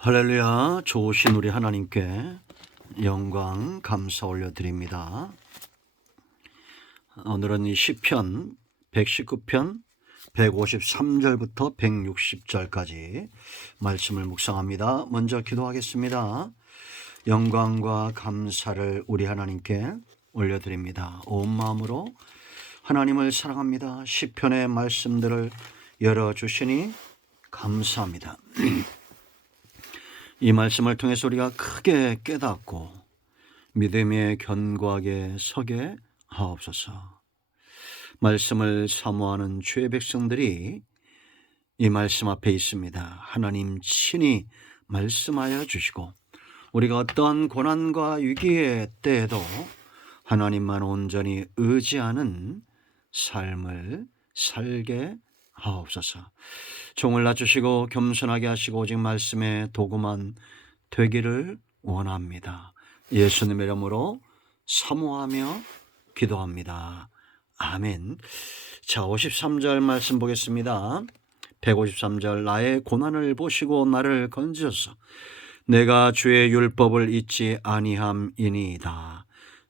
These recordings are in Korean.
할렐루야. 좋으신 우리 하나님께 영광 감사 올려드립니다. 오늘은 이 시편 119편 153절부터 160절까지 말씀을 묵상합니다. 먼저 기도하겠습니다. 영광과 감사를 우리 하나님께 올려드립니다. 온 마음으로 하나님을 사랑합니다. 시편의 말씀들을 열어주시니 감사합니다. 이 말씀을 통해서 우리가 크게 깨닫고 믿음의 견고하게 서게 하옵소서. 말씀을 사모하는 주의 백성들이 이 말씀 앞에 있습니다. 하나님 친히 말씀하여 주시고 우리가 어떠한 고난과 위기의 때에도 하나님만 온전히 의지하는 삶을 살게 하옵소서. 종을 낮추시고 겸손하게 하시고 오직 말씀의 도구만 되기를 원합니다. 예수님의 이름으로 사모하며 기도합니다. 아멘. 자, 53절 말씀 보겠습니다. 153절. 나의 고난을 보시고 나를 건지소서. 내가 주의 율법을 잊지 아니함이니이다.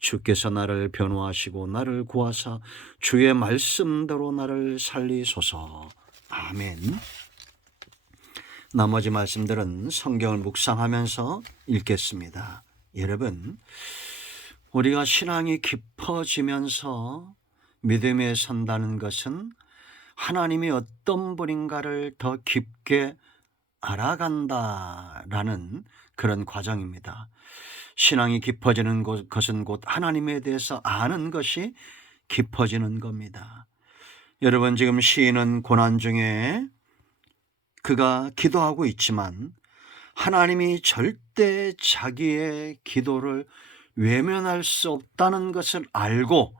주께서 나를 변호하시고 나를 구하사 주의 말씀대로 나를 살리소서. 아멘. 나머지 말씀들은 성경을 묵상하면서 읽겠습니다. 여러분, 우리가 신앙이 깊어지면서 믿음에 선다는 것은 하나님이 어떤 분인가를 더 깊게 알아간다라는 그런 과정입니다. 신앙이 깊어지는 것은 곧 하나님에 대해서 아는 것이 깊어지는 겁니다. 여러분, 지금 시인은 고난 중에 그가 기도하고 있지만 하나님이 절대 자기의 기도를 외면할 수 없다는 것을 알고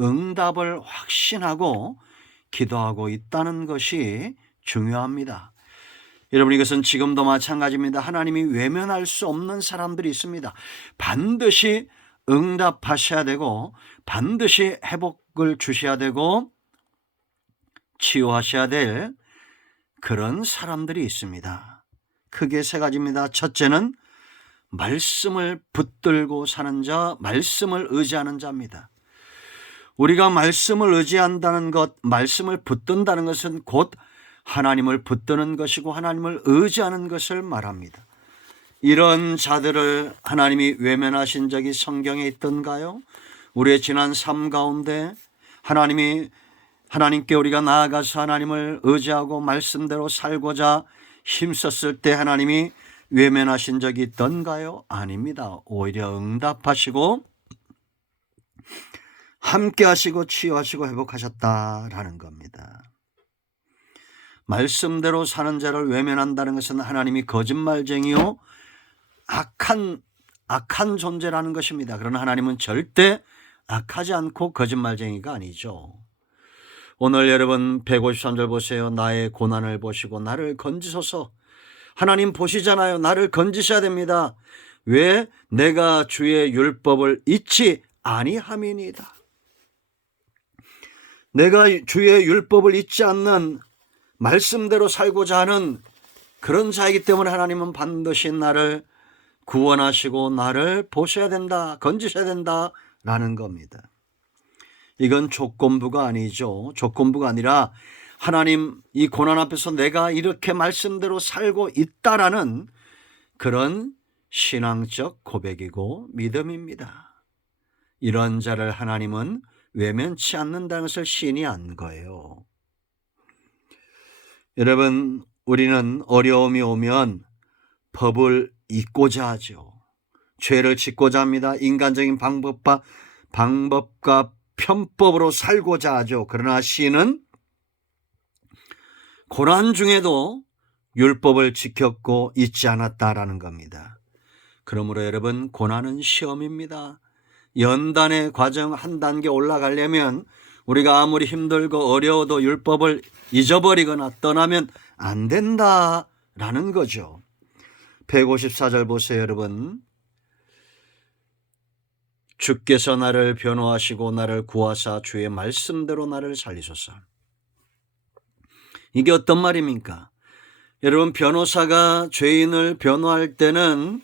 응답을 확신하고 기도하고 있다는 것이 중요합니다. 여러분, 이것은 지금도 마찬가지입니다. 하나님이 외면할 수 없는 사람들이 있습니다. 반드시 응답하셔야 되고 반드시 회복을 주셔야 되고 치유하셔야 될 그런 사람들이 있습니다. 크게 세 가지입니다. 첫째는 말씀을 붙들고 사는 자, 말씀을 의지하는 자입니다. 우리가 말씀을 의지한다는 것, 말씀을 붙든다는 것은 곧 하나님을 붙드는 것이고 하나님을 의지하는 것을 말합니다. 이런 자들을 하나님이 외면하신 적이 성경에 있던가요? 우리의 지난 삶 가운데 하나님께 우리가 나아가서 하나님을 의지하고 말씀대로 살고자 힘썼을 때 하나님이 외면하신 적이 있던가요? 아닙니다. 오히려 응답하시고 함께 하시고 치유하시고 회복하셨다라는 겁니다. 말씀대로 사는 자를 외면한다는 것은 하나님이 거짓말쟁이요 악한 존재라는 것입니다. 그러나 하나님은 절대 악하지 않고 거짓말쟁이가 아니죠. 오늘 여러분 153절 보세요. 나의 고난을 보시고 나를 건지소서. 하나님 보시잖아요. 나를 건지셔야 됩니다. 왜? 내가 주의 율법을 잊지 아니함이니이다. 내가 주의 율법을 잊지 않는 말씀대로 살고자 하는 그런 자이기 때문에 하나님은 반드시 나를 구원하시고 나를 보셔야 된다, 건지셔야 된다라는 겁니다. 이건 조건부가 아니죠. 조건부가 아니라 하나님, 이 고난 앞에서 내가 이렇게 말씀대로 살고 있다라는 그런 신앙적 고백이고 믿음입니다. 이런 자를 하나님은 외면치 않는다는 것을 시인이 안 거예요. 여러분, 우리는 어려움이 오면 법을 잊고자 하죠. 죄를 짓고자 합니다. 인간적인 방법과 편법으로 살고자 하죠. 그러나 시인은 고난 중에도 율법을 지켰고 잊지 않았다라는 겁니다. 그러므로 여러분, 고난은 시험입니다. 연단의 과정 한 단계 올라가려면 우리가 아무리 힘들고 어려워도 율법을 잊어버리거나 떠나면 안 된다라는 거죠. 154절 보세요, 여러분. 주께서 나를 변호하시고 나를 구하사 주의 말씀대로 나를 살리소서. 이게 어떤 말입니까? 여러분, 변호사가 죄인을 변호할 때는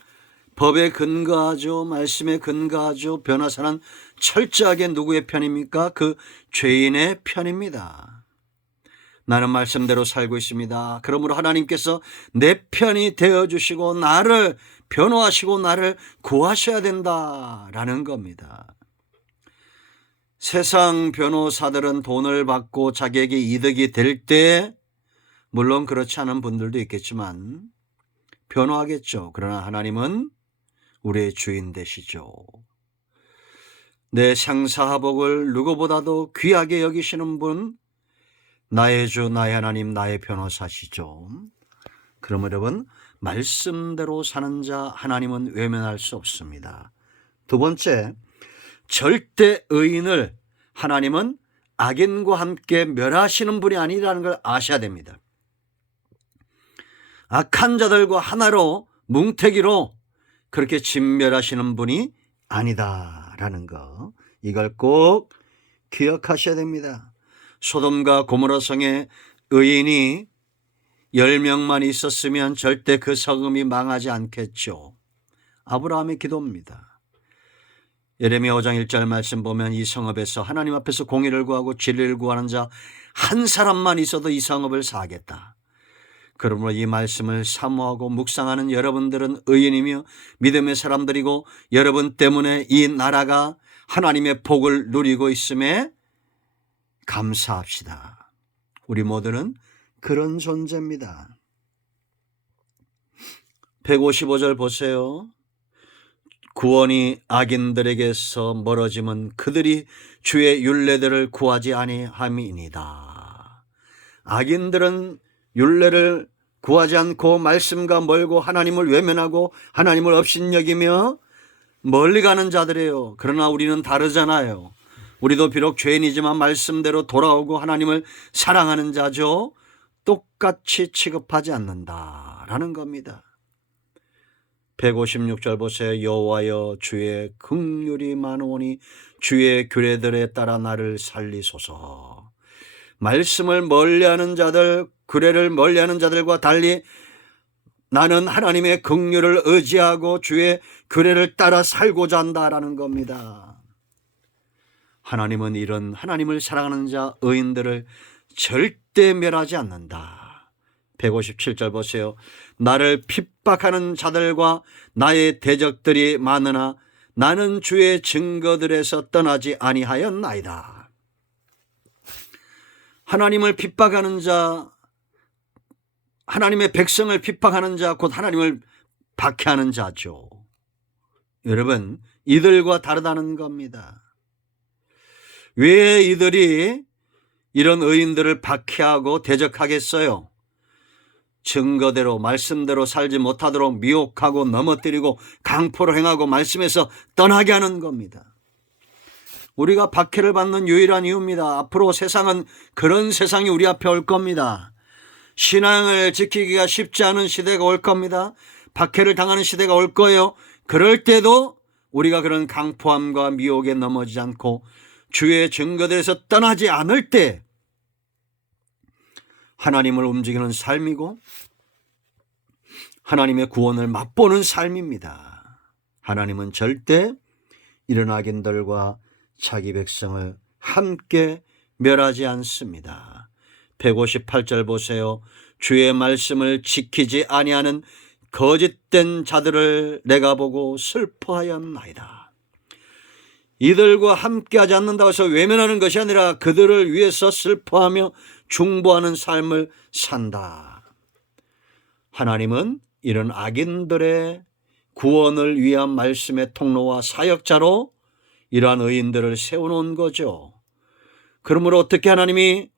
법에 근거하죠. 말씀에 근거하죠. 변호사는 철저하게 누구의 편입니까? 그 죄인의 편입니다. 나는 말씀대로 살고 있습니다. 그러므로 하나님께서 내 편이 되어주시고 나를 변호하시고 나를 구하셔야 된다라는 겁니다. 세상 변호사들은 돈을 받고 자기에게 이득이 될 때, 물론 그렇지 않은 분들도 있겠지만 변호하겠죠. 그러나 하나님은 우리의 주인 되시죠. 내 생사화복을 누구보다도 귀하게 여기시는 분, 나의 주, 나의 하나님, 나의 변호사시죠. 그럼 여러분, 말씀대로 사는 자 하나님은 외면할 수 없습니다. 두 번째, 절대 의인을 하나님은 악인과 함께 멸하시는 분이 아니라는 걸 아셔야 됩니다. 악한 자들과 하나로 뭉태기로 그렇게 진멸하시는 분이 아니다라는 거, 이걸 꼭 기억하셔야 됩니다. 소돔과 고모라 성에 의인이 10명만 있었으면 절대 그 성읍이 망하지 않겠죠. 아브라함의 기도입니다. 예레미야 5장 1절 말씀 보면 이 성읍에서 하나님 앞에서 공의를 구하고 진리를 구하는 자 한 사람만 있어도 이 성읍을 사하겠다. 그러므로 이 말씀을 사모하고 묵상하는 여러분들은 의인이며 믿음의 사람들이고 여러분 때문에 이 나라가 하나님의 복을 누리고 있음에 감사합시다. 우리 모두는 그런 존재입니다. 155절 보세요. 구원이 악인들에게서 멀어짐은 그들이 주의 율례들을 구하지 아니함이니이다. 악인들은 율례를 구하지 않고 말씀과 멀고 하나님을 외면하고 하나님을 업신여기며 멀리 가는 자들이에요. 그러나 우리는 다르잖아요. 우리도 비록 죄인이지만 말씀대로 돌아오고 하나님을 사랑하는 자죠. 똑같이 취급하지 않는다라는 겁니다. 156절 보세요. 여호와여 주의 긍휼이 많으오니 주의 규례들에 따라 나를 살리소서. 말씀을 멀리하는 자들, 규례를 멀리하는 자들과 달리 나는 하나님의 긍휼을 의지하고 주의 규례를 따라 살고자 한다라는 겁니다. 하나님은 이런 하나님을 사랑하는 자 의인들을 절대 멸하지 않는다. 157절 보세요. 나를 핍박하는 자들과 나의 대적들이 많으나 나는 주의 증거들에서 떠나지 아니하였나이다. 하나님을 핍박하는 자, 하나님의 백성을 핍박하는 자, 곧 하나님을 박해하는 자죠. 여러분, 이들과 다르다는 겁니다. 왜 이들이 이런 의인들을 박해하고 대적하겠어요? 증거대로 말씀대로 살지 못하도록 미혹하고 넘어뜨리고 강포로 행하고 말씀에서 떠나게 하는 겁니다. 우리가 박해를 받는 유일한 이유입니다. 앞으로 세상은 그런 세상이 우리 앞에 올 겁니다. 신앙을 지키기가 쉽지 않은 시대가 올 겁니다. 박해를 당하는 시대가 올 거예요. 그럴 때도 우리가 그런 강포함과 미혹에 넘어지지 않고 주의 증거들에서 떠나지 않을 때 하나님을 움직이는 삶이고 하나님의 구원을 맛보는 삶입니다. 하나님은 절대 이런 악인들과 자기 백성을 함께 멸하지 않습니다. 158절 보세요. 주의 말씀을 지키지 아니하는 거짓된 자들을 내가 보고 슬퍼하였나이다. 이들과 함께하지 않는다고 해서 외면하는 것이 아니라 그들을 위해서 슬퍼하며 중보하는 삶을 산다. 하나님은 이런 악인들의 구원을 위한 말씀의 통로와 사역자로 이러한 의인들을 세워놓은 거죠. 그러므로 어떻게 하나님이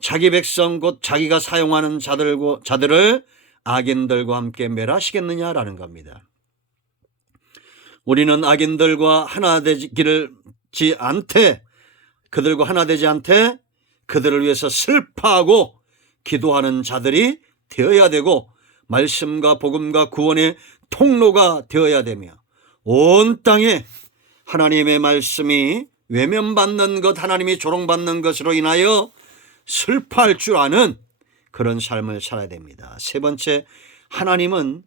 자기 백성 곧 자기가 사용하는 자들을 악인들과 함께 멸하시겠느냐라는 겁니다. 우리는 악인들과 하나 되지 않되 그들과 하나 되지 않되 그들을 위해서 슬퍼하고 기도하는 자들이 되어야 되고 말씀과 복음과 구원의 통로가 되어야 되며 온 땅에 하나님의 말씀이 외면받는 것, 하나님이 조롱받는 것으로 인하여 슬퍼할 줄 아는 그런 삶을 살아야 됩니다. 세 번째, 하나님은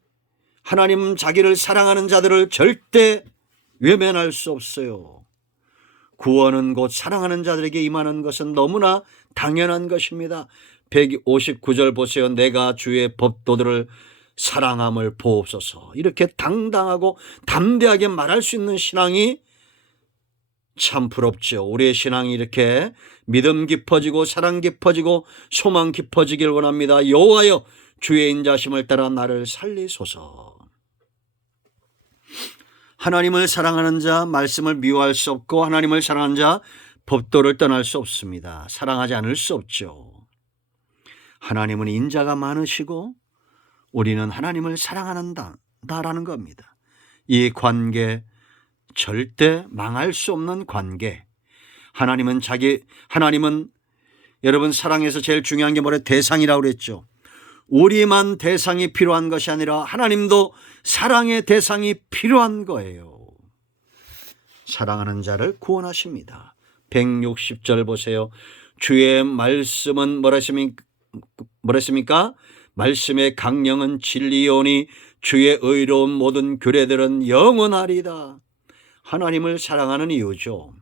자기를 사랑하는 자들을 절대 외면할 수 없어요. 구원은 곧 사랑하는 자들에게 임하는 것은 너무나 당연한 것입니다. 159절 보세요. 내가 주의 법도들을 사랑함을 보옵소서. 이렇게 당당하고 담대하게 말할 수 있는 신앙이 참 부럽죠. 우리의 신앙이 이렇게 믿음 깊어지고 사랑 깊어지고 소망 깊어지길 원합니다. 여호와여 주의 인자심을 따라 나를 살리소서. 하나님을 사랑하는 자 말씀을 미워할 수 없고, 하나님을 사랑하는 자 법도를 떠날 수 없습니다. 사랑하지 않을 수 없죠. 하나님은 인자가 많으시고 우리는 하나님을 사랑한다라는 겁니다. 이 관계 절대 망할 수 없는 관계. 하나님은 여러분 사랑에서 제일 중요한 게 뭐래? 대상이라고 그랬죠. 우리만 대상이 필요한 것이 아니라 하나님도 사랑의 대상이 필요한 거예요. 사랑하는 자를 구원하십니다. 160절 보세요. 주의 말씀은 뭐랬습니까? 말씀의 강령은 진리오니 주의 의로운 모든 규례들은 영원하리다. 하나님을 사랑하는 이유죠.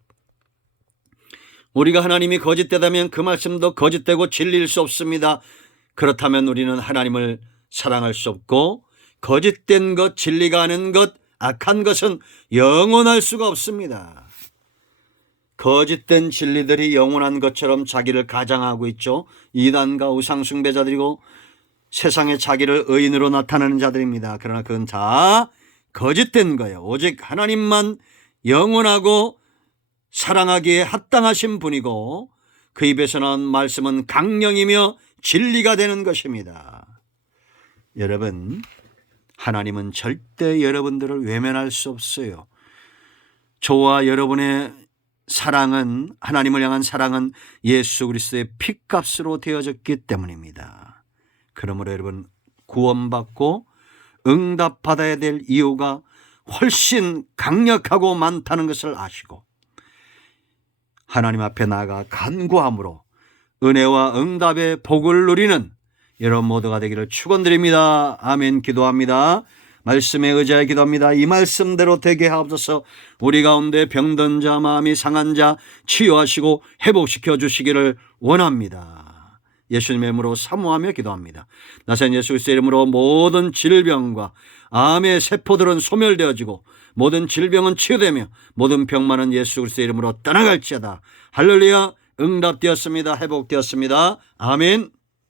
우리가 하나님이 거짓되다면 그 말씀도 거짓되고 진리일 수 없습니다. 그렇다면 우리는 하나님을 사랑할 수 없고, 거짓된 것, 진리가 아닌 것, 악한 것은 영원할 수가 없습니다. 거짓된 진리들이 영원한 것처럼 자기를 가장하고 있죠. 이단과 우상숭배자들이고 세상에 자기를 의인으로 나타내는 자들입니다. 그러나 그건 다 거짓된 거예요. 오직 하나님만 영원하고 사랑하기에 합당하신 분이고, 그 입에서 나온 말씀은 강령이며 진리가 되는 것입니다. 여러분, 하나님은 절대 여러분들을 외면할 수 없어요. 저와 여러분의 사랑은, 하나님을 향한 사랑은 예수 그리스도의 피값으로 되어졌기 때문입니다. 그러므로 여러분, 구원받고 응답받아야 될 이유가 훨씬 강력하고 많다는 것을 아시고 하나님 앞에 나아가 간구함으로 은혜와 응답의 복을 누리는 여러분 모두가 되기를 축원드립니다. 아멘. 기도합니다. 말씀에 의지하여 기도합니다. 이 말씀대로 되게 하옵소서. 우리 가운데 병든 자, 마음이 상한 자 치유하시고 회복시켜 주시기를 원합니다. 예수님의 이름으로 사모하며 기도합니다. 나사렛 예수 그리스도의 이름으로 모든 질병과 암의 세포들은 소멸되어지고 모든 질병은 치유되며 모든 병만은 예수 그리스도의 이름으로 떠나갈지어다. 할렐루야. 응답되었습니다. 회복되었습니다. 아멘.